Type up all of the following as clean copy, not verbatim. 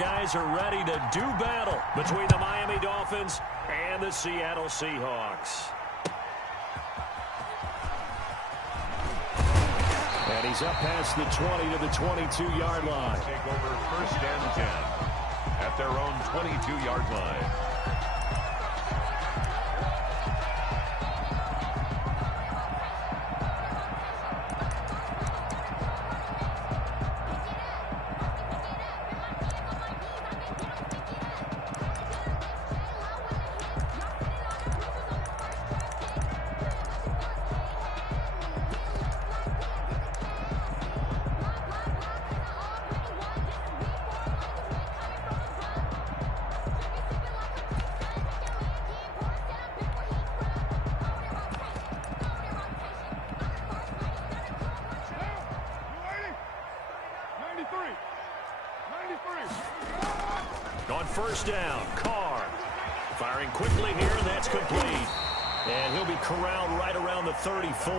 guys are ready to do battle between the Miami Dolphins and the Seattle Seahawks. And he's up past the 20 to the 22-yard line. Take over first and 10 at their own 22-yard line. On first down, Carr firing quickly here, and that's complete. And he'll be corralled right around the 34.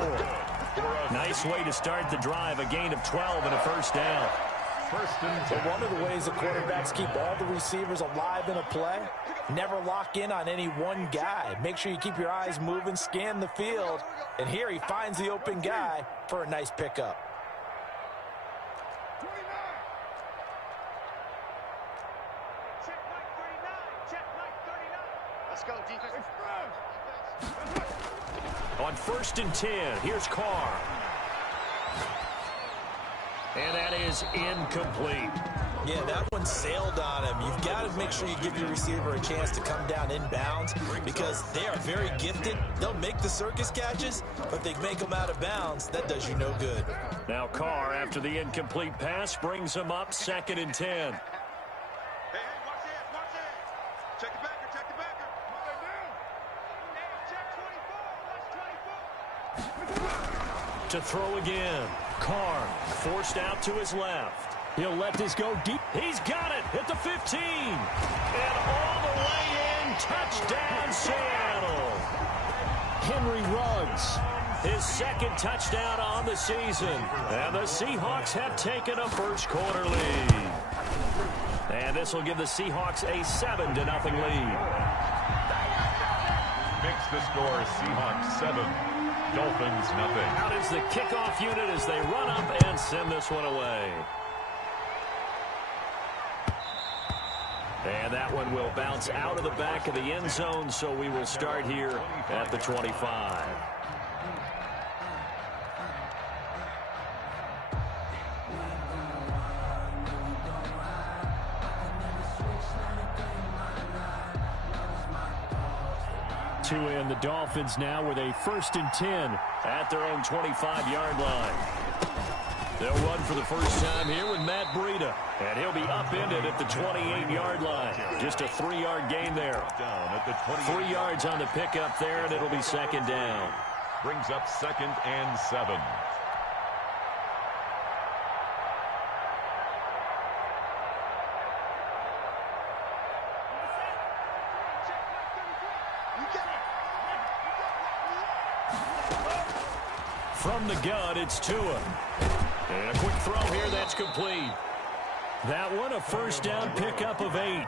Nice way to start the drive, a gain of 12 and a first down. First and 10. One of the ways the quarterbacks keep all the receivers alive in a play, never lock in on any one guy. Make sure you keep your eyes moving, scan the field, and here he finds the open guy for a nice pickup. On first and 10, here's Carr. And that is incomplete. Yeah, that one sailed on him. You've got to make sure you give your receiver a chance to come down inbounds because they are very gifted. They'll make the circus catches, but they make them out of bounds. That does you no good. Now Carr, after the incomplete pass, brings him up second and 10. To throw again. Carr forced out to his left. He'll let this go deep. He's got it at the 15. And all the way in. Touchdown, Seattle. Henry Ruggs, his second touchdown on the season. And the Seahawks have taken a first quarter lead. And this will give the Seahawks a 7-0 lead. Makes the score Seahawks 7. Dolphins nothing. Out is the kickoff unit as they run up and send this one away. And that one will bounce out of the back of the end zone, so we will start here at the 25. Two in, the Dolphins now with a first and 10 at their own 25-yard line. They'll run for the first time here with Matt Breida, and he'll be upended at the 28-yard line. Just a 3-yard gain there. 3 yards on the pickup there, and it'll be second down. Brings up second and 7. From the gun, it's Tua. And a quick throw here, that's complete. That one, a first down pickup of 8.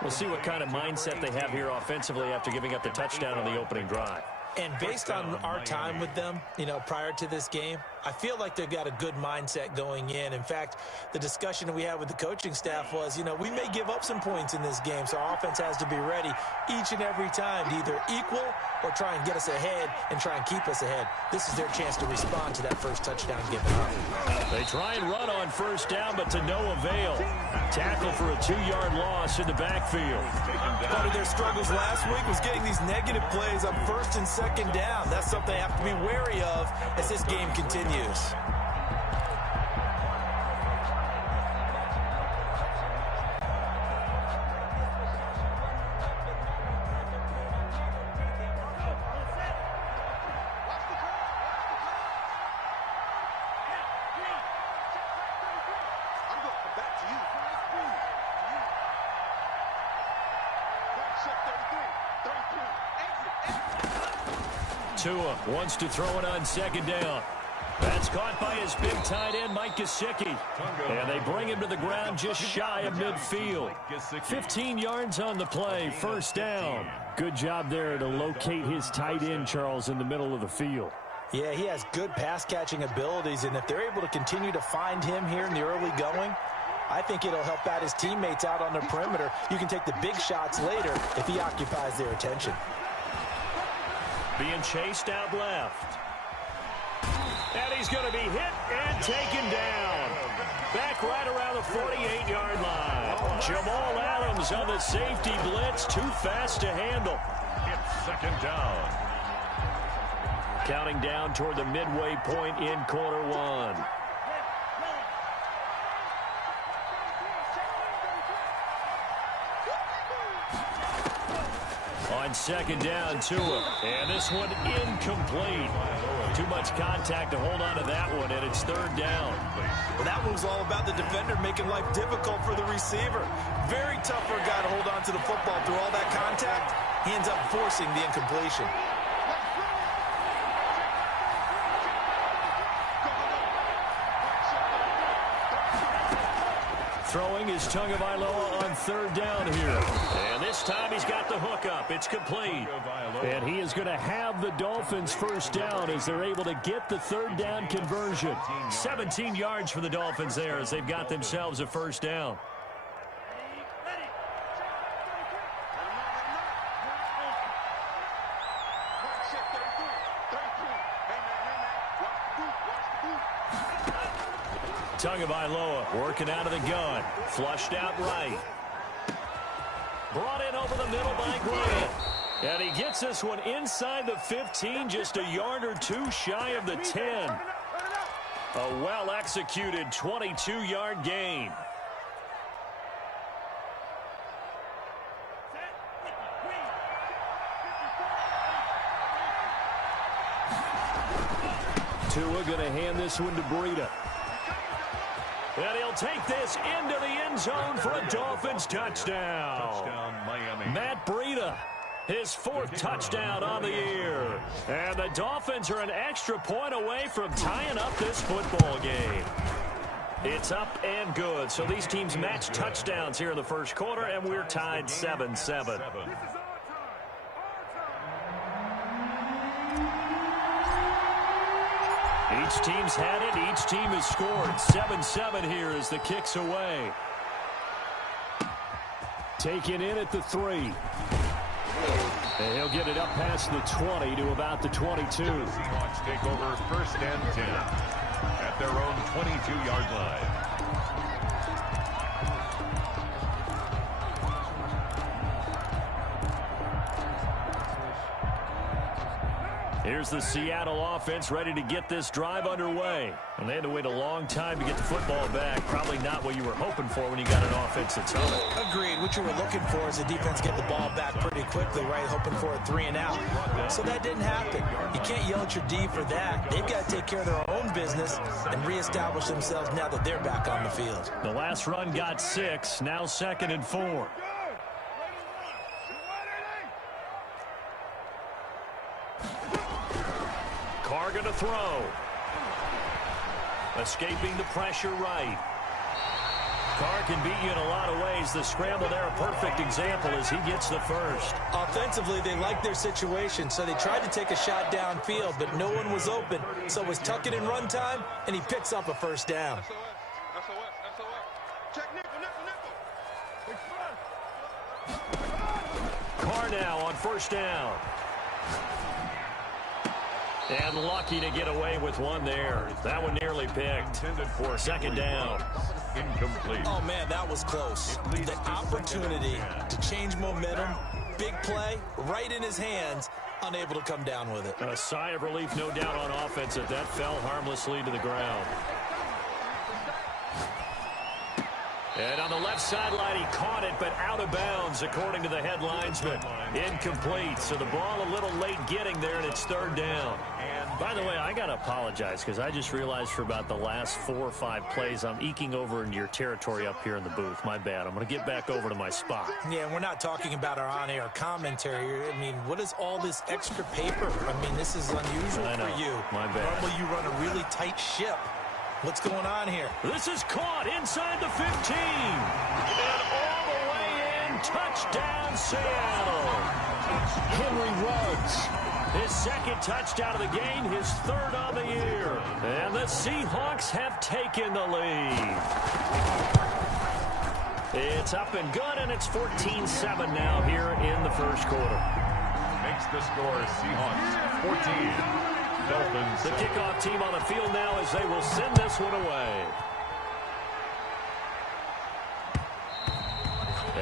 We'll see what kind of mindset they have here offensively after giving up the touchdown on the opening drive. And based on our time with them, prior to this game, I feel like they've got a good mindset going in. In fact, the discussion we had with the coaching staff was, we may give up some points in this game, so our offense has to be ready each and every time to either equal or try and get us ahead and try and keep us ahead. This is their chance to respond to that first touchdown given up. They try and run on first down, but to no avail. Tackle for a 2-yard loss in the backfield. Part of their struggles last week was getting these negative plays on first and second down. That's something they have to be wary of as this game continues. Tua wants to throw it on second down. That's caught by his big tight end, Mike Gesicki. And they bring him to the ground just shy of midfield. 15 yards on the play, first down. Good job there to locate his tight end, Charles, in the middle of the field. Yeah, he has good pass-catching abilities, and if they're able to continue to find him here in the early going, I think it'll help out his teammates out on the perimeter. You can take the big shots later if he occupies their attention. Being chased out left. And he's going to be hit and taken down. Back right around the 48-yard line. Jamal Adams on the safety blitz. Too fast to handle. It's second down. Counting down toward the midway point in quarter one. On second down, Tua. And this one incomplete. Too much contact to hold on to that one, and it's third down. Well, that one was all about the defender making life difficult for the receiver. Very tough for a guy to hold on to the football through all that contact. He ends up forcing the incompletion. Throwing is Tagovailoa on third down here. And this time he's got the hook up. It's complete. And he is going to have the Dolphins first down as they're able to get the third down conversion. 17 yards for the Dolphins there as they've got themselves a first down. Tagovailoa working out of the gun. Flushed out right. Brought in over the middle by Grant. And he gets this one inside the 15, just a yard or two shy of the 10. A well-executed 22-yard gain. Tua going to hand this one to Breida. And he'll take this into the end zone for a Dolphins touchdown. Touchdown, Miami. Matt Breida, his fourth touchdown on the year. And the Dolphins are an extra point away from tying up this football game. It's up and good. So these teams match touchdowns here in the first quarter, and we're tied 7-7. Each team's had it. Each team has scored. 7-7 here as the kick's away. Taken in at the 3. And he'll get it up past the 20 to about the 22. Seahawks take over first and 10 at their own 22-yard line. Here's the Seattle offense ready to get this drive underway. And they had to wait a long time to get the football back. Probably not what you were hoping for when you got an offense that's humming. Agreed. What you were looking for is the defense get the ball back pretty quickly, right? Hoping for a 3 and out. So that didn't happen. You can't yell at your D for that. They've got to take care of their own business and reestablish themselves now that they're back on the field. The last run got 6. Now 2nd and 4. Carr going to throw. Escaping the pressure right. Carr can beat you in a lot of ways. The scramble there, a perfect example as he gets the first. Offensively, they liked their situation, so they tried to take a shot downfield, but no one was open. So it was tuck it in run time, and he picks up a first down. Carr now on first down. And lucky to get away with one there. That one nearly picked. For a second down. Incomplete. Oh, man, that was close. The opportunity to change momentum, big play, right in his hands, unable to come down with it. A sigh of relief, no doubt, on offense that fell harmlessly to the ground. And on the left sideline, he caught it, but out of bounds, according to the head linesman. Incomplete, so the ball a little late getting there, and it's third down. And by the way, I got to apologize, because I just realized for about the last 4 or 5 plays, I'm eking over into your territory up here in the booth. My bad. I'm going to get back over to my spot. Yeah, and we're not talking about our on-air commentary. I mean, what is all this extra paper? I mean, this is unusual for you. My bad. Normally you run a really tight ship. What's going on here? This is caught inside the 15. And all the way in. Touchdown, Seattle. Henry Ruggs. His second touchdown of the game, his third on the year. And the Seahawks have taken the lead. It's up and good, and it's 14-7 now here in the first quarter. Makes the score Seahawks 14. Dolphins. The kickoff team on the field now as they will send this one away.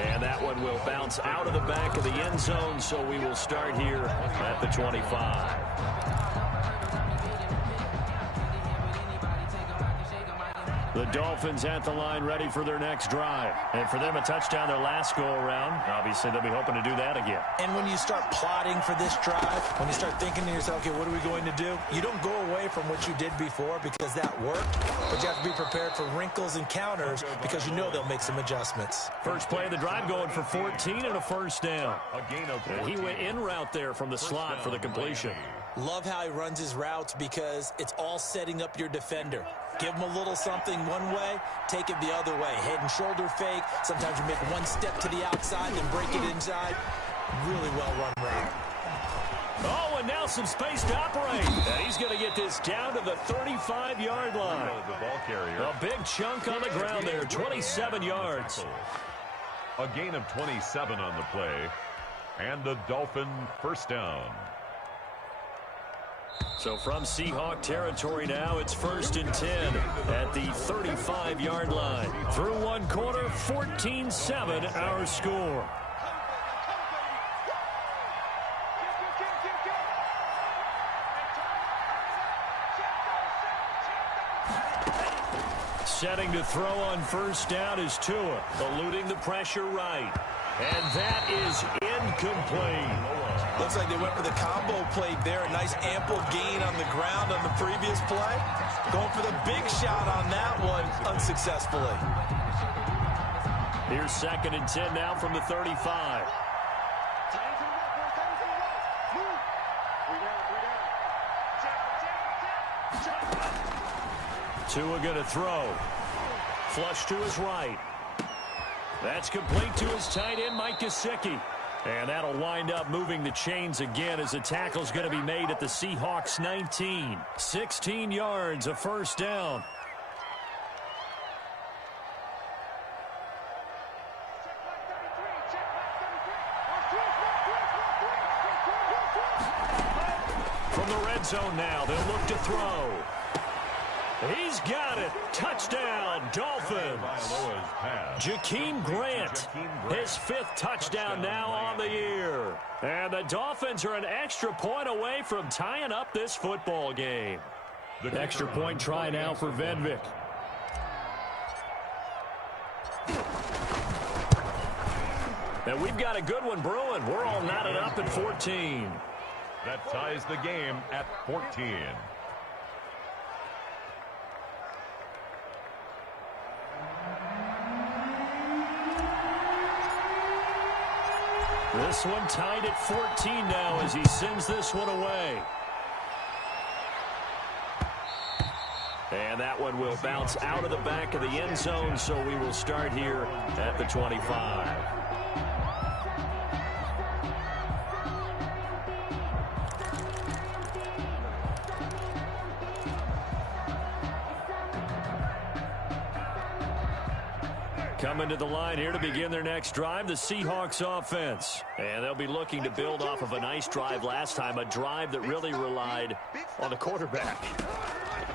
And that one will bounce out of the back of the end zone, so we will start here at the 25. The Dolphins at the line ready for their next drive. And for them, a touchdown their last go-around. Obviously, they'll be hoping to do that again. And when you start plotting for this drive, when you start thinking to yourself, okay, what are we going to do? You don't go away from what you did before because that worked, but you have to be prepared for wrinkles and counters because you know they'll make some adjustments. First play of the drive going for 14 and a first down. And he went in route there from the slot for the completion. Love how he runs his routes because it's all setting up your defender. Give him a little something one way, take it the other way. Head and shoulder fake. Sometimes you make one step to the outside, then break it inside. Really well run route. Oh, and now some space to operate. And he's going to get this down to the 35-yard line. The ball carrier. A big chunk on the ground there, 27 yards. A gain of 27 on the play. And the Dolphin first down. So from Seahawk territory now, it's 1st and 10 at the 35-yard line. Through one quarter, 14-7 our score. Setting to throw on first down is Tua, eluding the pressure right. And that is incomplete. Looks like they went for the combo play there. A nice ample gain on the ground on the previous play. Going for the big shot on that one unsuccessfully. Here's 2nd and 10 now from the 35. Tua going to throw. Flush to his right. That's complete to his tight end, Mike Gesicki. And that'll wind up moving the chains again as the tackle's going to be made at the Seahawks 19. 16 yards, a first down. From the red zone now, they'll look to throw. He's got it. Touchdown, Dolphins. Jakeem Grant, his 5th touchdown now on the year. And the Dolphins are an extra point away from tying up this football game. The extra point try now for Vedvik. And we've got a good one brewing. We're all knotted up at 14. That ties the game at 14. This one tied at 14 now as he sends this one away. And that one will bounce out of the back of the end zone, so we will start here at the 25. Coming to the line here to begin their next drive, the Seahawks offense. And they'll be looking to build off of a nice drive last time, a drive that really relied on the quarterback.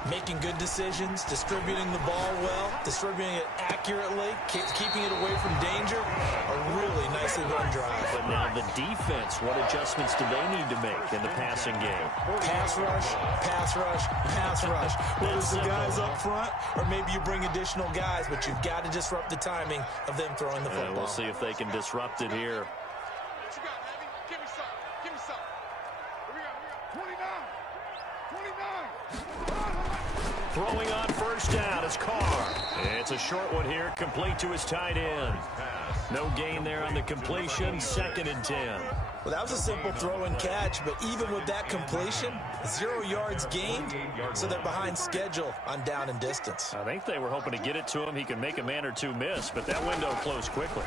Making good decisions, distributing the ball well, distributing it accurately, keeping it away from danger. A really nice aggressive run drive. But now the defense, what adjustments do they need to make in the passing game? Pass rush, pass rush, pass rush. Whether it's the guys up front or maybe you bring additional guys, but you've got to disrupt the timing of them throwing the football. We'll see if they can disrupt it here. What you got, baby? Give me some. Give me some. We got 29. Throwing on first down is Carr. It's a short one here, complete to his tight end. No gain there on the completion, 2nd and 10. Well, that was a simple throw and catch, but even with that completion, 0 yards gained, so they're behind schedule on down and distance. I think they were hoping to get it to him. He can make a man or two miss, but that window closed quickly.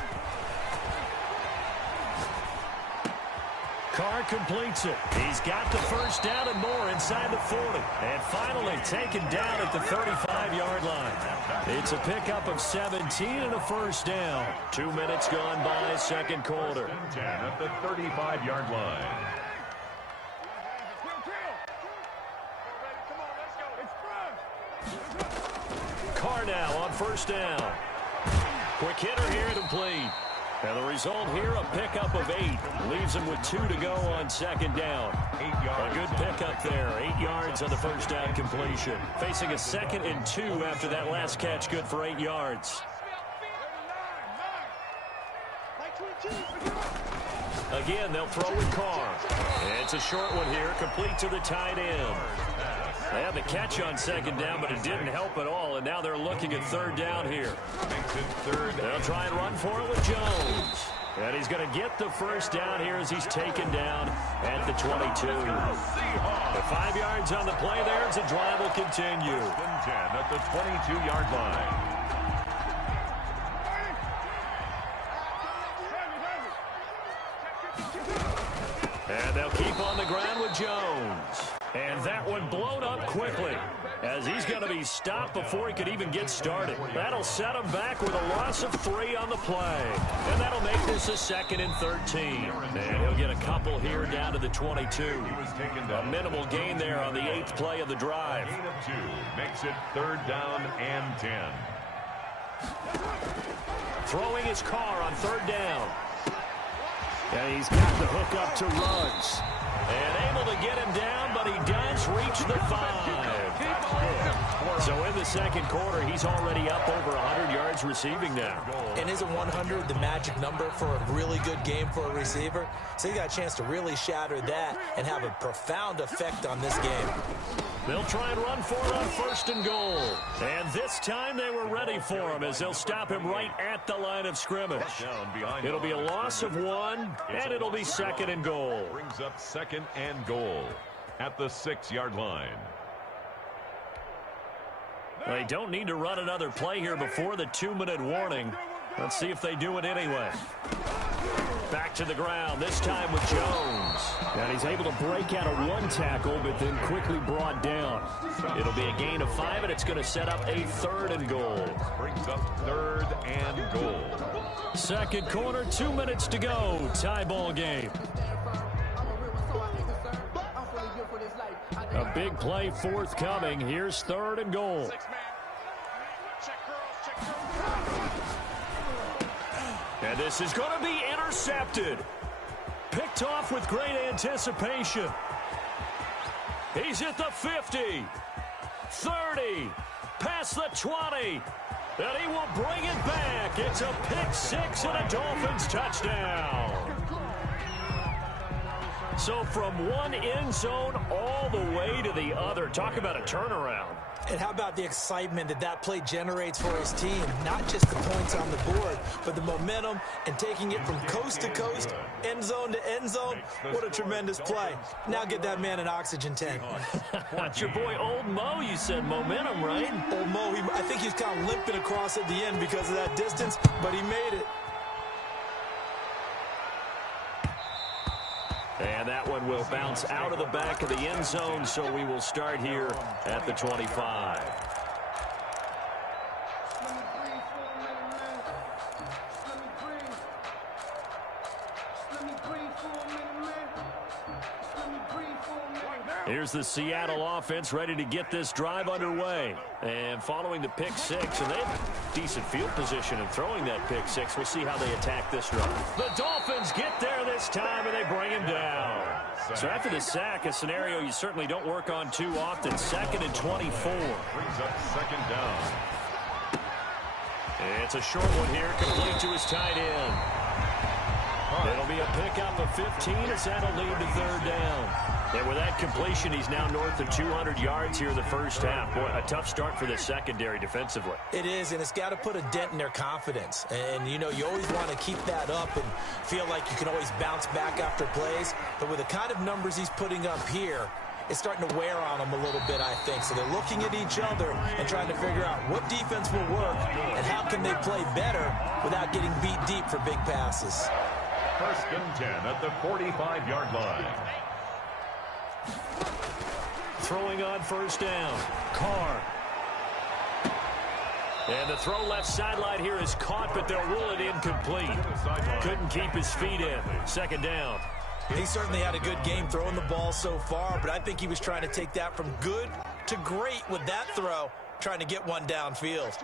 Carr completes it. He's got the first down and more inside the 40. And finally taken down at the 35-yard line. It's a pickup of 17 and a first down. 2 minutes gone by, second quarter. 10 at the 35-yard line. Carr now on first down. Quick hitter here to complete. And the result here, a pickup of 8. Leaves him with 2 to go on second down. 8 yards. A good pickup there. 8 yards on the first down completion. Facing a 2nd and 2 after that last catch, good for 8 yards. Again, they'll throw with Carr. It's a short one here, complete to the tight end. They had the catch on second down, but it didn't help at all, and now they're looking at third down here. Makes it third. They'll try and run for it with Jones. And he's going to get the first down here as he's taken down at the 22. The 5 yards on the play there as the drive will continue. 10 at the 22-yard line. And they'll keep on the ground with Jones. And that one blown up quickly as he's going to be stopped before he could even get started. That'll set him back with a loss of 3 on the play. And that'll make this a 2nd and 13. And he'll get a couple here down to the 22. A minimal gain there on the 8th play of the drive. Gain of 2 makes it third down and 10. Throwing his Carr on third down. And he's got the hook up to Ruggs. And able to get him down, but he does reach the 5. So in the second quarter, he's already up over 100 yards receiving now. And isn't 100 the magic number for a really good game for a receiver? So he got a chance to really shatter that and have a profound effect on this game. They'll try and run for it on first and goal. And this time they were ready for him as they'll stop him right at the line of scrimmage. It'll be a loss of 1, and it'll be 2nd and goal. Brings up 2nd and goal at the 6-yard line. They don't need to run another play here before the 2-minute warning. Let's see if they do it anyway. Back to the ground, this time with Jones. And he's able to break out of 1 tackle, but then quickly brought down. It'll be a gain of 5, and it's going to set up a 3rd and goal. Brings up 3rd and goal. Second quarter, 2 minutes to go. Tie ball game. A big play forthcoming. Here's 3rd and goal. And this is going to be intercepted. Picked off with great anticipation. He's at the 50, 30, past the 20, and he will bring it back. It's a pick 6 and a Dolphins touchdown. So from one end zone all the way to the other. Talk about a turnaround. And how about the excitement that that play generates for his team? Not just the points on the board, but the momentum and taking it from coast to coast, end zone to end zone. What a tremendous play. Now get that man an oxygen tank. That's your boy Old Mo, you said. Momentum, right? Old Mo, I think he's kind of limping across at the end because of that distance, but he made it. And that one will bounce out of the back of the end zone, so we will start here at the 25. Here's the Seattle offense ready to get this drive underway. And following the pick six, and they have decent field position in throwing that pick six. We'll see how they attack this drive. The Dolphins get there this time, and they bring him down. So after the sack, a scenario you certainly don't work on too often. 2nd and 24. Brings up 2nd down. It's a short one here, complete to his tight end. It'll be a pickup of 15 as that'll lead to 3rd down. And with that completion, he's now north of 200 yards here in the first half. Boy, a tough start for the secondary defensively. It is, and it's got to put a dent in their confidence. And, you know, you always want to keep that up and feel like you can always bounce back after plays. But with the kind of numbers he's putting up here, it's starting to wear on them a little bit, I think. So they're looking at each other and trying to figure out what defense will work and how can they play better without getting beat deep for big passes. 1st and 10 at the 45-yard line. Throwing on 1st down. Carr. And the throw left sideline here is caught, but they'll rule it incomplete. Couldn't keep his feet in. 2nd down. He certainly had a good game throwing the ball so far, but I think he was trying to take that from good to great with that throw, trying to get one downfield.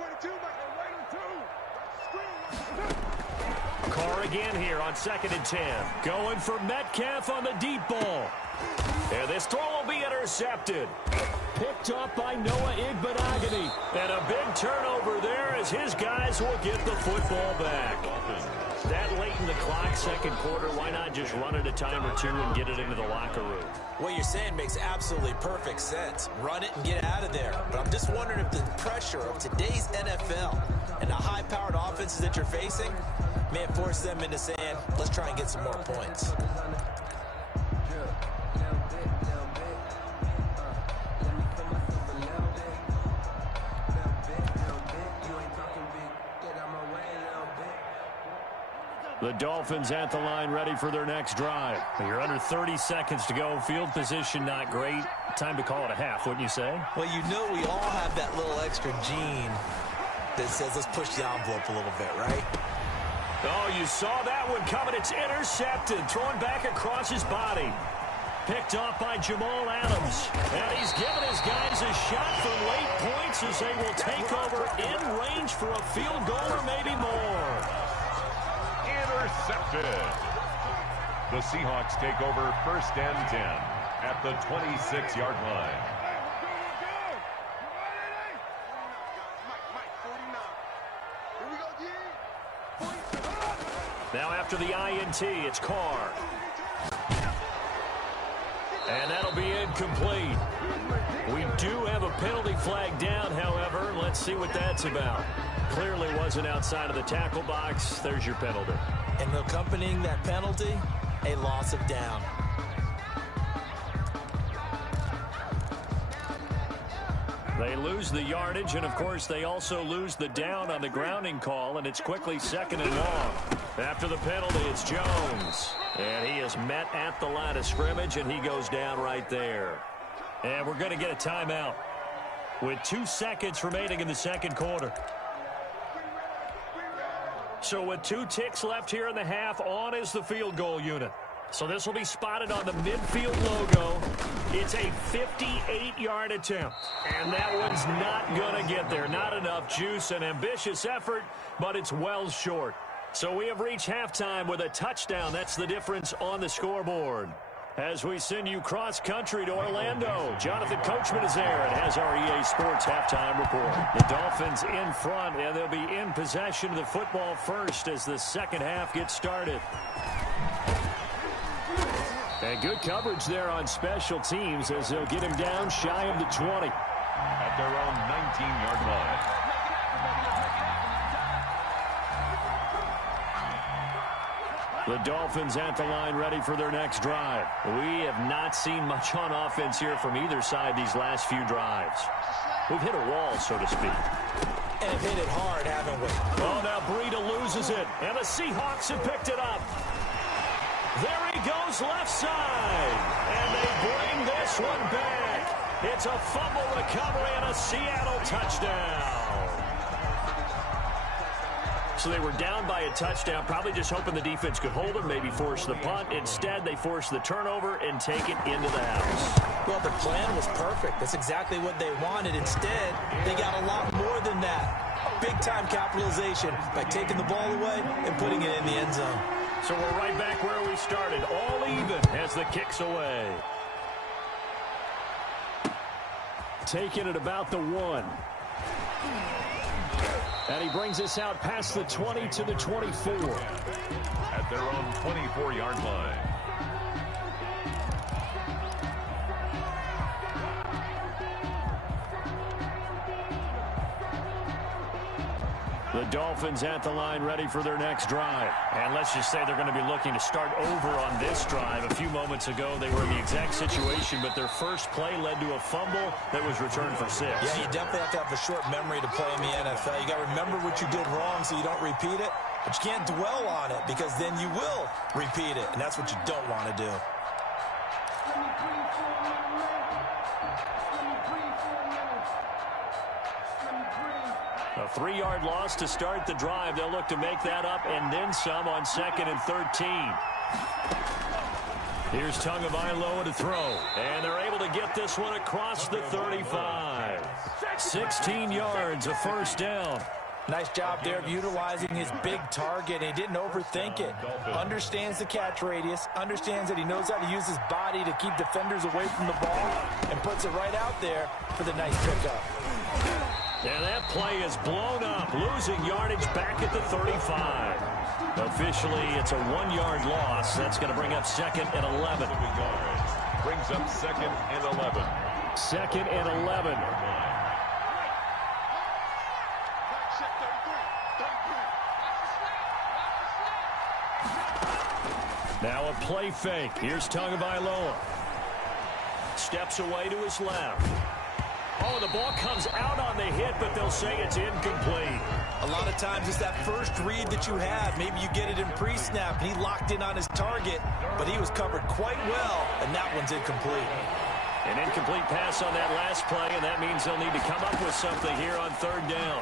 Carr again here on 2nd and 10. Going for Metcalf on the deep ball. And this throw will be intercepted. Picked up by Noah Igbenogany. And a big turnover there as his guys will get the football back. That late in the clock, 2nd quarter, why not just run it a time or two and get it into the locker room? What you're saying makes absolutely perfect sense. Run it and get out of there. But I'm just wondering if the pressure of today's NFL and the high-powered offenses that you're facing may force them into saying, let's try and get some more points. The Dolphins at the line ready for their next drive. You're under 30 seconds to go. Field position not great. Time to call it a half, wouldn't you say? Well, you know we all have that little extra gene that says let's push the envelope a little bit, right? Oh, you saw that one coming. It's intercepted. Thrown back across his body. Picked off by Jamal Adams. And he's given his guys a shot for late points as they will take over in range for a field goal or maybe more. Intercepted. The Seahawks take over 1st and 10 at the 26-yard line. Now after the INT, it's Carr. And that'll be incomplete. We do have a penalty flag down, however. Let's see what that's about. Clearly wasn't outside of the tackle box. There's your penalty. And accompanying that penalty, a loss of down. They lose the yardage, and, of course, they also lose the down on the grounding call, and it's quickly 2nd and long. After the penalty, it's Jones. And he is met at the line of scrimmage, and he goes down right there. And we're going to get a timeout with 2 seconds remaining in the 2nd quarter. So with 2 ticks left here in the half, on is the field goal unit. So this will be spotted on the midfield logo. It's a 58-yard attempt. And that one's not going to get there. Not enough juice, an ambitious effort, but it's well short. So we have reached halftime with a touchdown. That's the difference on the scoreboard. As we send you cross-country to Orlando, Jonathan Coachman is there and has our EA Sports halftime report. The Dolphins in front, and they'll be in possession of the football first as the 2nd half gets started. And good coverage there on special teams as they'll get him down shy of the 20. At their own 19-yard line. The Dolphins at the line ready for their next drive. We have not seen much on offense here from either side these last few drives. We've hit a wall, so to speak. And have hit it hard, haven't we? Oh, now Breida loses it, and the Seahawks have picked it up. There he goes left side, and they bring this one back. It's a fumble recovery and a Seattle touchdown. So they were down by a touchdown, probably just hoping the defense could hold them, maybe force the punt. Instead, they forced the turnover and take it into the house. Well, the plan was perfect. That's exactly what they wanted. Instead, they got a lot more than that. Big-time capitalization by taking the ball away and putting it in the end zone. So we're right back where we started, all even as the kick's away. Taking it about the 1. And he brings us out past the 20 to the 24. At their own 24-yard line. The Dolphins at the line ready for their next drive. And let's just say they're going to be looking to start over on this drive. A few moments ago, they were in the exact situation, but their first play led to a fumble that was returned for 6. Yeah, you definitely have to have a short memory to play in the NFL. You got to remember what you did wrong so you don't repeat it, but you can't dwell on it because then you will repeat it, and that's what you don't want to do. A 3-yard loss to start the drive. They'll look to make that up and then some on 2nd and 13. Here's Tagovailoa to throw. And they're able to get this one across the 35. 16 yards, a first down. Nice job there of utilizing his big target. He didn't overthink it. Understands the catch radius. Understands that he knows how to use his body to keep defenders away from the ball. And puts it right out there for the nice pickup. And that play is blown up, losing yardage back at the 35. Officially, it's a 1-yard loss. That's going to bring up 2nd and 11. Brings up 2nd and 11. 2nd and 11. Now a play fake. Here's Tagovailoa. Steps away to his left. Oh, the ball comes out on the hit, but they'll say it's incomplete. A lot of times it's that first read that you have. Maybe you get it in pre-snap, and he locked in on his target, but he was covered quite well, and that one's incomplete. An incomplete pass on that last play, and that means they'll need to come up with something here on 3rd down.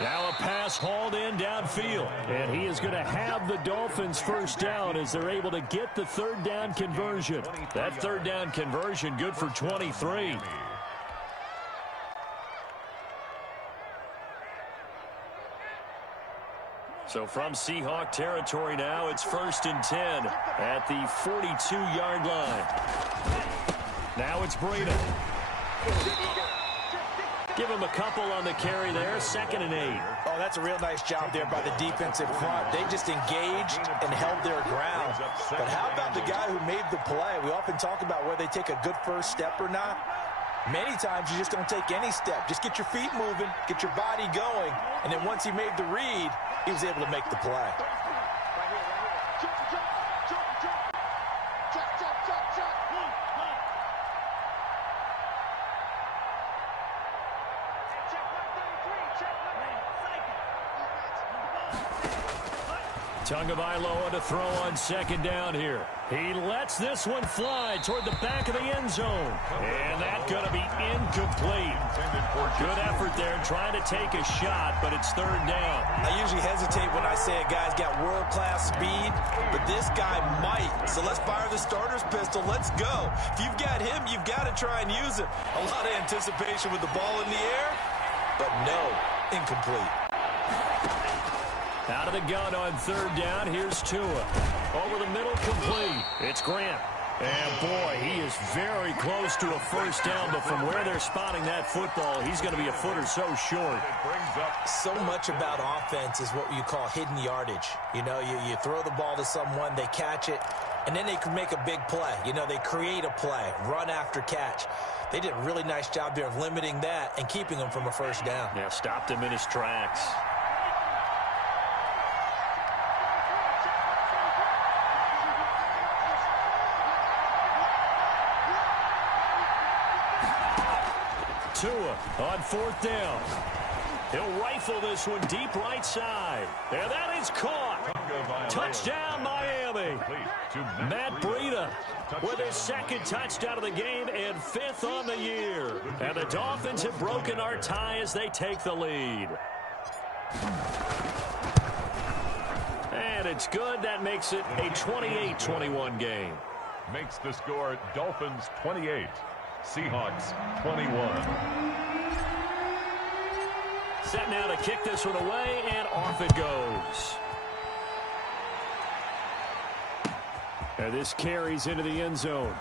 Now a pass hauled in downfield. And he is going to have the Dolphins first down as they're able to get the 3rd down conversion. That 3rd down conversion good for 23. So from Seahawk territory now, it's 1st and 10 at the 42-yard line. Now it's Breida. Give him a couple on the carry there. 2nd and 8. Oh, that's a real nice job there by the defensive front. They just engaged and held their ground. But how about the guy who made the play? We often talk about whether they take a good first step or not. Many times you just don't take any step. Just get your feet moving, get your body going, and then once he made the read, he was able to make the play. Tagovailoa to throw on 2nd down here. He lets this one fly toward the back of the end zone. And that's going to be incomplete. Good effort there trying to take a shot, but it's 3rd down. I usually hesitate when I say a guy's got world-class speed, but this guy might. So let's fire the starter's pistol. Let's go. If you've got him, you've got to try and use him. A lot of anticipation with the ball in the air, but no, incomplete. Out of the gun on 3rd down. Here's Tua. Over the middle, complete. It's Grant. And, boy, he is very close to a first down, but from where they're spotting that football, he's going to be a foot or so short. So much about offense is what you call hidden yardage. You know, you throw the ball to someone, they catch it, and then they can make a big play. You know, they create a play, run after catch. They did a really nice job there of limiting that and keeping him from a first down. Yeah, stopped him in his tracks. Tua on 4th down. He'll rifle this one deep right side. And that is caught. Touchdown, Miami. Matt Breida with his second touchdown of the game and 5th on the year. And the Dolphins have broken our tie as they take the lead. And it's good. That makes it a 28-21 game. Makes the score Dolphins 28, Seahawks 21. Set now to kick this one away, and off it goes. And this carries into the end zone.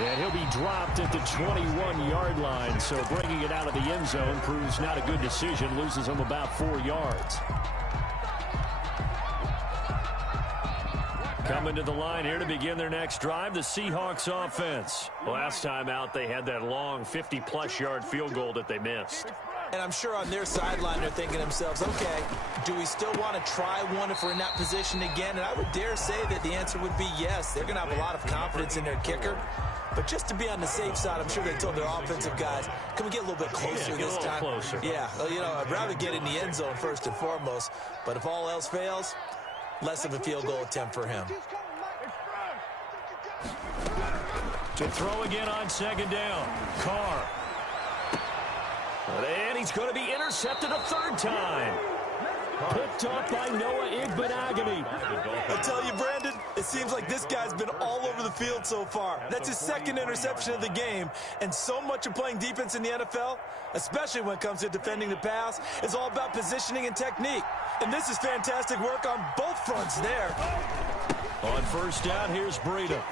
And he'll be dropped at the 21-yard line, so bringing it out of the end zone proves not a good decision, loses him about 4 yards. Coming to the line here to begin their next drive, the Seahawks offense. Last time out, they had that long 50-plus yard field goal that they missed. And I'm sure on their sideline they're thinking to themselves, okay, do we still want to try one if we're in that position again? And I would dare say that the answer would be yes. They're going to have a lot of confidence in their kicker. But just to be on the safe side, I'm sure they told their offensive guys, can we get a little bit closer this time? Closer. Yeah, well, you know, I'd rather get in the end zone first and foremost. But if all else fails, less of a field goal attempt for him. To throw again on second down. Carr. And he's going to be intercepted a 3rd time. Picked up by Noah Igbenogany. I tell you, Brandon, it seems like this guy's been all over the field so far. That's his 2nd interception of the game. And so much of playing defense in the NFL, especially when it comes to defending the pass, is all about positioning and technique. And this is fantastic work on both fronts there. On 1st down, here's Breida.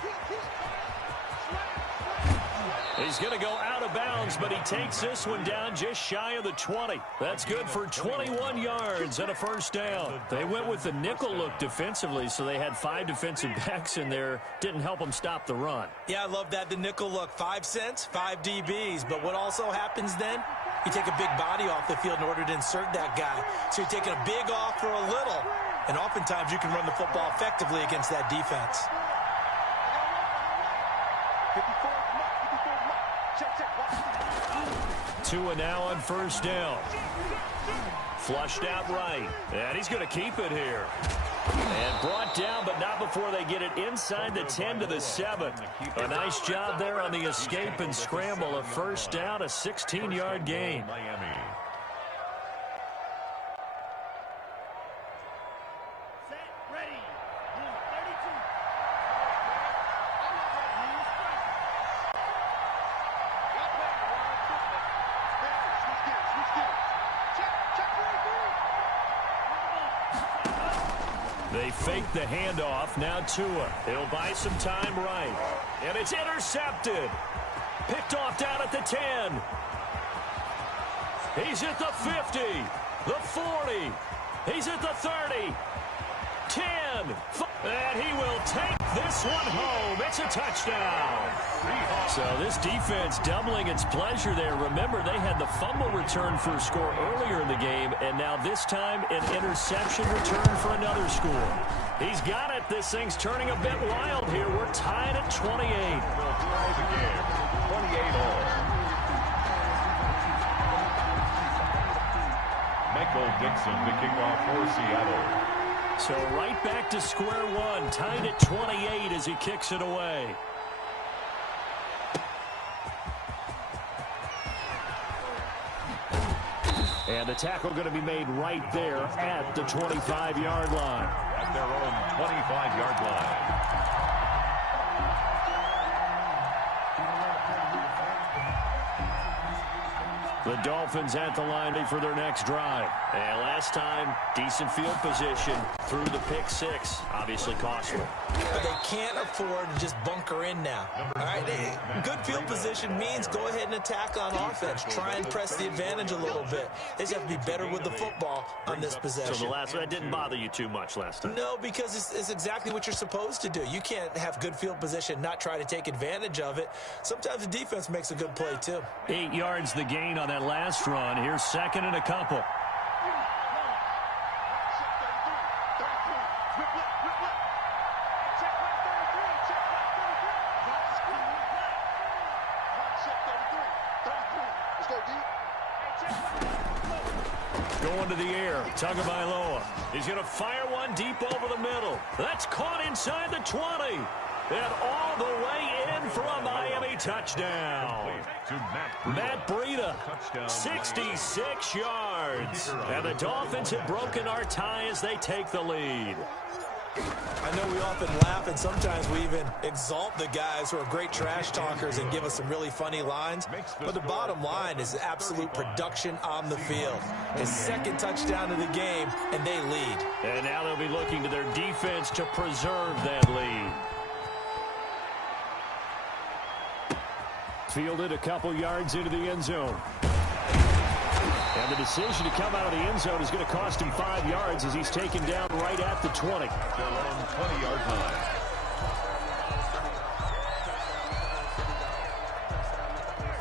He's going to go out of bounds, but he takes this one down just shy of the 20. That's good for 21 yards and a 1st down. They went with the nickel look defensively, so they had 5 defensive backs in there. Didn't help them stop the run. Yeah, I love that, the nickel look. 5 cents, 5 DBs. But what also happens then? You take a big body off the field in order to insert that guy. So you're taking a big off for a little. And oftentimes you can run the football effectively against that defense. 2 and now on 1st down. Flushed out right. And he's going to keep it here. And brought down, but not before they get it inside the 10 to the 7. A nice job there on the escape and scramble. A 1st down, a 16-yard gain. Miami. They fake the handoff. Now Tua. He'll buy some time right. And it's intercepted. Picked off down at the 10. He's at the 50. The 40. He's at the 30. 10. And he will take this one home. It's a touchdown. So this defense doubling its pleasure there. Remember, they had the fumble return for a score earlier in the game, and now this time an interception return for another score. He's got it. This thing's turning a bit wild here. We're tied at 28. They'll tie the game. 28 all. Michael Dixon, the kickoff for Seattle. So right back to square one, tied at 28 as he kicks it away. And the tackle going to be made right there at the 25-yard line. At their own 25-yard line. The Dolphins at the line for their next drive. And last time, decent field position through the pick 6. Obviously costly. But they can't afford to just bunker in now. All right, good field position means go ahead and attack on offense. Try and press the advantage a little bit. They just have to be better with the football on this possession. So that didn't bother you too much last time? No, because it's exactly what you're supposed to do. You can't have good field position, not try to take advantage of it. Sometimes the defense makes a good play, too. 8 yards the gain on that last run. Here's 2nd and a couple. Going to the air, Tagovailoa. He's going to fire one deep over the middle. That's caught inside the 20. And all the way in for a Miami touchdown. Matt Breida, 66 yards. And the Dolphins have broken our tie as they take the lead. I know we often laugh, and sometimes we even exalt the guys who are great trash talkers and give us some really funny lines. But the bottom line is absolute production on the field. His second touchdown of the game, and they lead. And now they'll be looking to their defense to preserve that lead. Fielded a couple yards into the end zone. And the decision to come out of the end zone is going to cost him 5 yards as he's taken down right at the 20. Their own 20-yard line.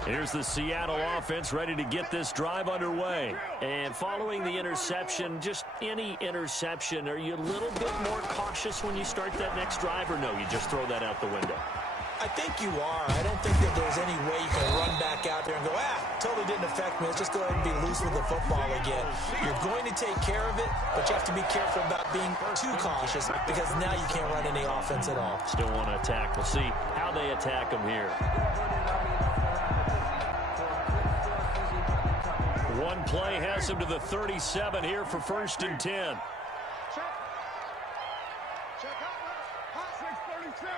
Here's the Seattle offense ready to get this drive underway. And following the interception, just any interception, are you a little bit more cautious when you start that next drive, or no, you just throw that out the window? I think you are. I don't think that there's any way you can run back out there and go, totally didn't affect me. Let's just go ahead and be loose with the football again. You're going to take care of it, but you have to be careful about being too cautious because now you can't run any offense at all. Still want to attack. We'll see how they attack them here. One play has him to the 37 here for 1st and 10. Check out. 637.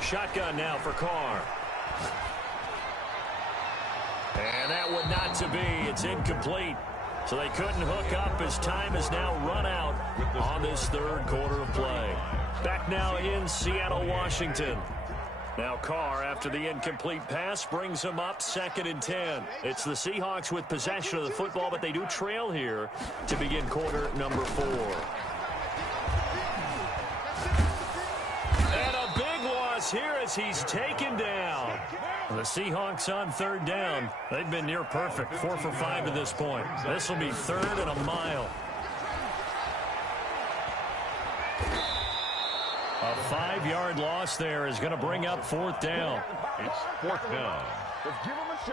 Shotgun now for Carr. And that one not to be. It's incomplete. So they couldn't hook up as time is now run out on this third quarter of play. Back now in Seattle, Washington. Now Carr, after the incomplete pass, brings him up 2nd and 10. It's the Seahawks with possession of the football, but they do trail here to begin quarter number 4. Here as he's taken down. The Seahawks on 3rd down. They've been near perfect, 4 for 5 to this point. This will be 3rd and a mile. A 5-yard loss there is going to bring up 4th down. It's 4th down. Let's give him a show.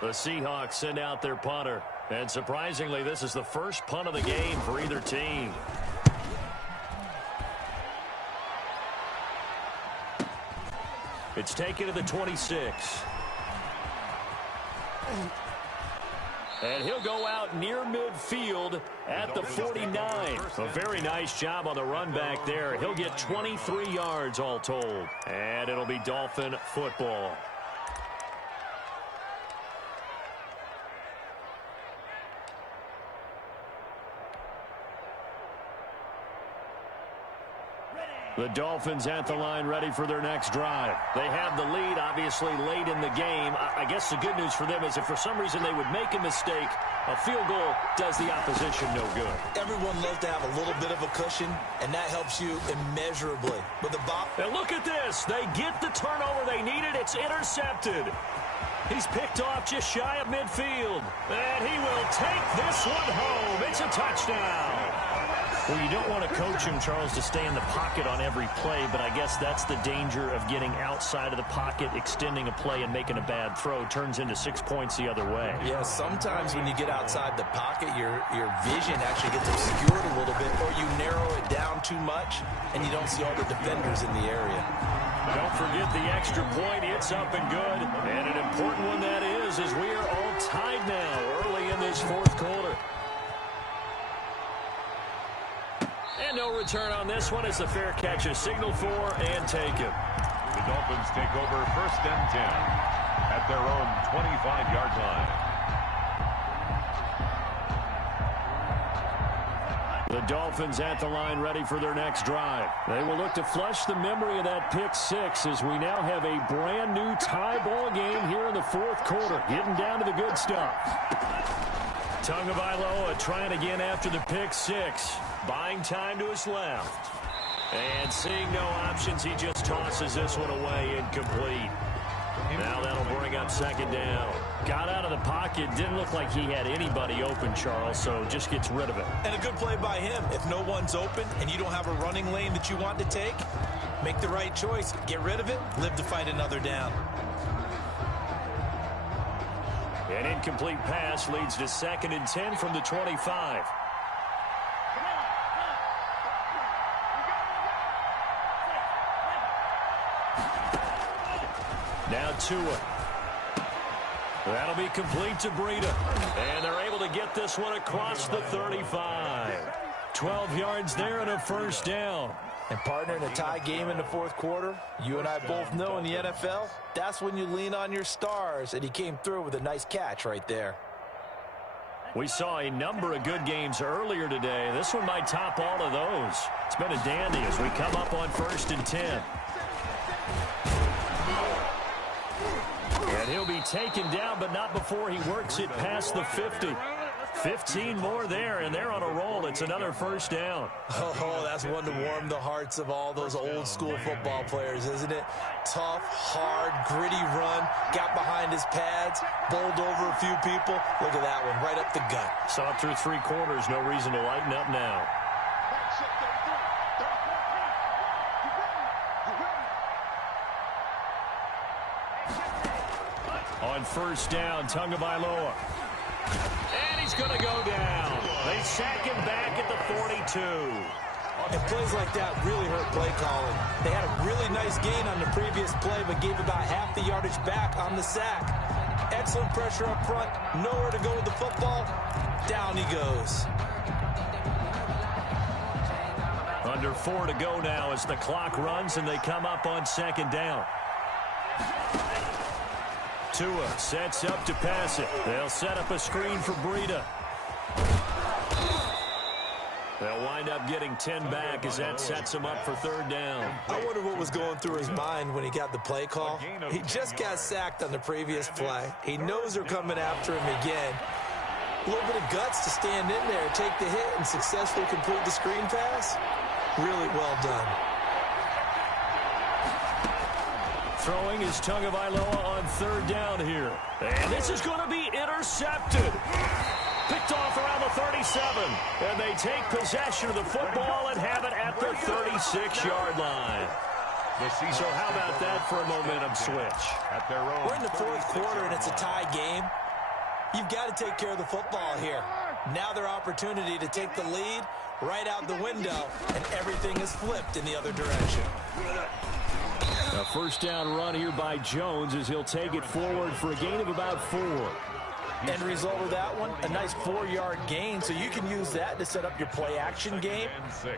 The Seahawks send out their punter. And surprisingly, this is the first punt of the game for either team. It's taken to the 26. And he'll go out near midfield at the 49. A very nice job on the run back there. He'll get 23 yards all told. And it'll be Dolphin football. The Dolphins at the line ready for their next drive. They have the lead, obviously, late in the game. I guess the good news for them is if for some reason they would make a mistake, a field goal does the opposition no good. Everyone loves to have a little bit of a cushion, and that helps you immeasurably. But and look at this. They get the turnover they needed. It's intercepted. He's picked off just shy of midfield. And he will take this one home. It's a touchdown. Well, you don't want to coach him, Charles, to stay in the pocket on every play, but I guess that's the danger of getting outside of the pocket, extending a play, and making a bad throw. Turns into 6 points the other way. Yeah, sometimes when you get outside the pocket, your vision actually gets obscured a little bit, or you narrow it down too much, and you don't see all the defenders in the area. Don't forget the extra point. It's up and good. And an important one that is, as we are all tied now early in this 4th quarter. And no return on this one as the fair catch is signaled for and taken. The Dolphins take over 1st and 10 at their own 25-yard line. The Dolphins at the line ready for their next drive. They will look to flush the memory of that pick 6 as we now have a brand new tie ball game here in the 4th quarter. Getting down to the good stuff. Tagovailoa trying again after the pick 6. Buying time to his left. And seeing no options, he just tosses this one away incomplete. Now that'll bring up 2nd down. Got out of the pocket. Didn't look like he had anybody open, Charles, so just gets rid of it. And a good play by him. If no one's open and you don't have a running lane that you want to take, make the right choice. Get rid of it. Live to fight another down. An incomplete pass leads to 2nd and 10 from the 25. Now Tua. That'll be complete to Breida. And they're able to get this one across the 35. 12 yards there and a first down. And partner, in a tie game in the fourth quarter, you and I both know in the NFL, that's when you lean on your stars, and he came through with a nice catch right there. We saw a number of good games earlier today. This one might top all of those. It's been a dandy as we come up on 1st and 10. And he'll be taken down, but not before he works it past the 50. 15 more there, and they're on a roll. It's another first down. Oh, that's one to warm the hearts of all those old-school football players, isn't it? Tough, hard, gritty run, got behind his pads, bowled over a few people. Look at that one, right up the gut. Saw it through 3 quarters, no reason to lighten up now. On first down, Tagovailoa. And he's going to go down. They sack him back at the 42. And plays like that really hurt play calling. They had a really nice gain on the previous play, but gave about half the yardage back on the sack. Excellent pressure up front. Nowhere to go with the football. Down he goes. Under 4 to go now as the clock runs and they come up on 2nd down. Tua sets up to pass it. They'll set up a screen for Breida. They'll wind up getting 10 back as that sets him up for 3rd down. I wonder what was going through his mind when he got the play call. He just got sacked on the previous play. He knows they're coming after him again. A little bit of guts to stand in there, take the hit, and successfully complete the screen pass. Really well done. Throwing is Tagovailoa on 3rd down here. And this is going to be intercepted. Picked off around the 37. And they take possession of the football and have it at the 36-yard line. So how about that for a momentum switch? We're in the fourth quarter and it's a tie game. You've got to take care of the football here. Now their opportunity to take the lead right out the window, and everything is flipped in the other direction. A first down run here by Jones as he'll take it forward for a gain of about 4. End result of that one, a nice 4-yard gain, so you can use that to set up your play-action game,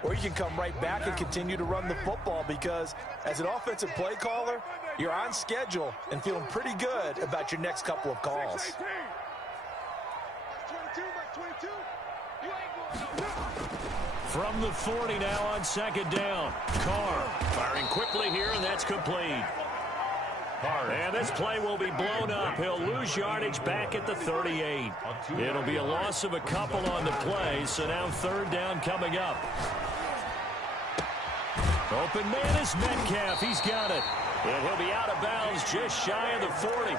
or you can come right back and continue to run the football because as an offensive play caller, you're on schedule and feeling pretty good about your next couple of calls. From the 40 now on 2nd down. Carr firing quickly here, and that's complete. And this play will be blown up. He'll lose yardage back at the 38. It'll be a loss of a couple on the play, so now 3rd down coming up. Open man is Metcalf. He's got it. And he'll be out of bounds just shy of the 40.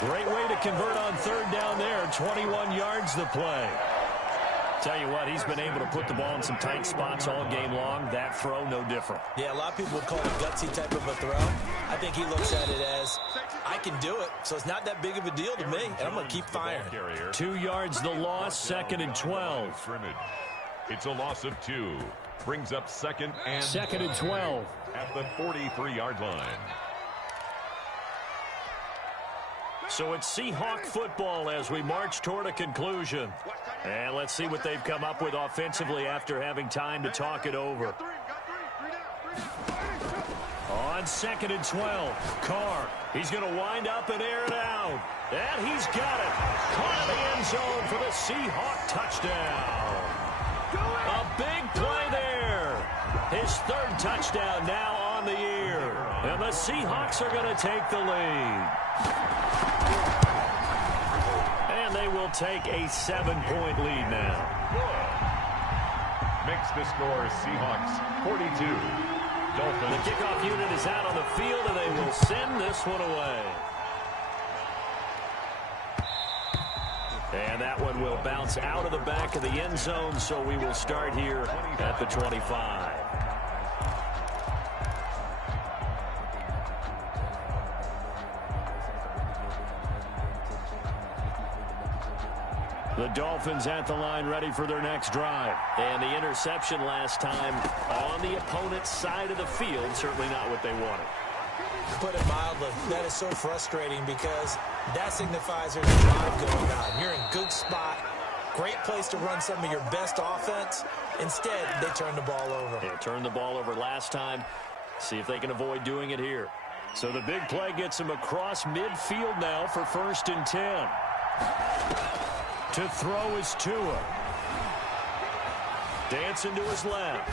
Great way to convert on 3rd down there. 21 yards the play. Tell you what, he's been able to put the ball in some tight spots all game long. That throw, no different. Yeah, a lot of people would call it a gutsy type of a throw. I think he looks at it as, I can do it, so it's not that big of a deal to me, and I'm going to keep firing. 2 yards the loss, 2nd and 12. It's a loss of 2. Brings up 2nd and 12. At the 43-yard line. So it's Seahawk football as we march toward a conclusion. And let's see what they've come up with offensively after having time to talk it over. On 2nd and 12, Carr. He's going to wind up and air it out. And he's got it. Caught in the end zone for the Seahawk touchdown. A big play there. His 3rd touchdown now on the year. And the Seahawks are going to take the lead. And they will take a 7-point lead now. Makes the score Seahawks 42. Dolphins. The kickoff unit is out on the field, and they will send this one away. And that one will bounce out of the back of the end zone, so we will start here at the 25. The Dolphins at the line ready for their next drive. And the interception last time on the opponent's side of the field, certainly not what they wanted. Put it mildly, that is so frustrating because that signifies there's a drive going on. You're in good spot, great place to run some of your best offense. Instead, they turn the ball over. They turned the ball over last time. See if they can avoid doing it here. So the big play gets him across midfield now for 1st and 10. To throw is Tua. Dancing to his left.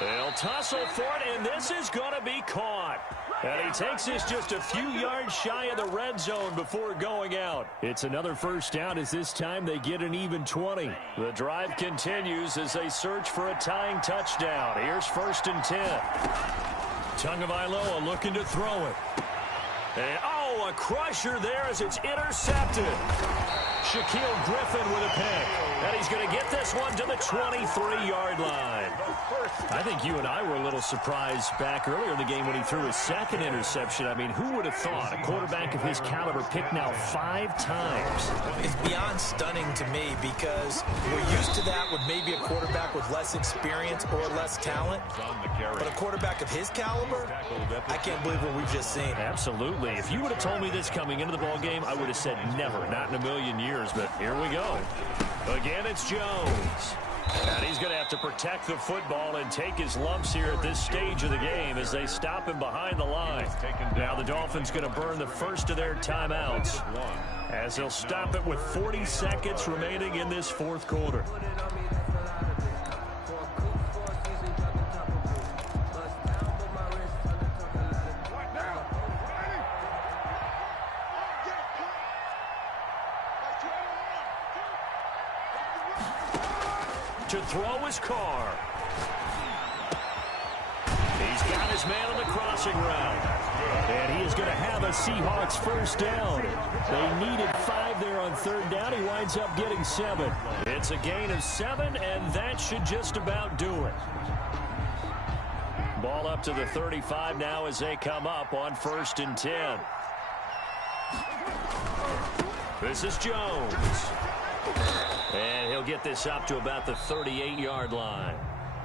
They'll tussle for it, and this is going to be caught. And he takes this just a few yards shy of the red zone before going out. It's another first down as this time they get an even 20. The drive continues as they search for a tying touchdown. Here's 1st and 10. Tagovailoa looking to throw it. And, a crusher there as it's intercepted. Shaquille Griffin with a pick. And he's going to get this one to the 23-yard line. I think you and I were a little surprised back earlier in the game when he threw his second interception. I mean, who would have thought a quarterback of his caliber picked now 5 times? It's beyond stunning to me because we're used to that with maybe a quarterback with less experience or less talent. But a quarterback of his caliber, I can't believe what we've just seen. Absolutely. If you would have told me this coming into the ball game, I would have said never, not in a million years. But here we go. Again, it's Jones. And he's going to have to protect the football and take his lumps here at this stage of the game as they stop him behind the line. Now the Dolphins going to burn the first of their timeouts as they'll stop it with 40 seconds remaining in this 4th quarter. To throw his Carr. He's got his man on the crossing route. And he is going to have a Seahawks first down. They needed 5 there on 3rd down. He winds up getting 7. It's a gain of 7, and that should just about do it. Ball up to the 35 now as they come up on 1st and 10. This is Jones. And he'll get this up to about the 38-yard line.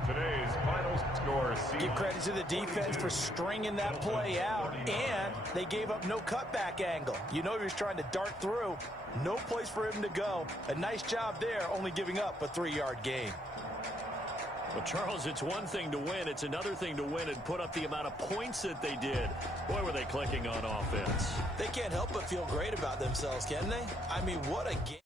Today's final score. Give credit to the defense for stringing that play out, and they gave up no cutback angle. You know he was trying to dart through. No place for him to go. A nice job there, only giving up a 3-yard gain. Well, Charles, it's one thing to win. It's another thing to win and put up the amount of points that they did. Boy, were they clicking on offense. They can't help but feel great about themselves, can they? I mean, what a game.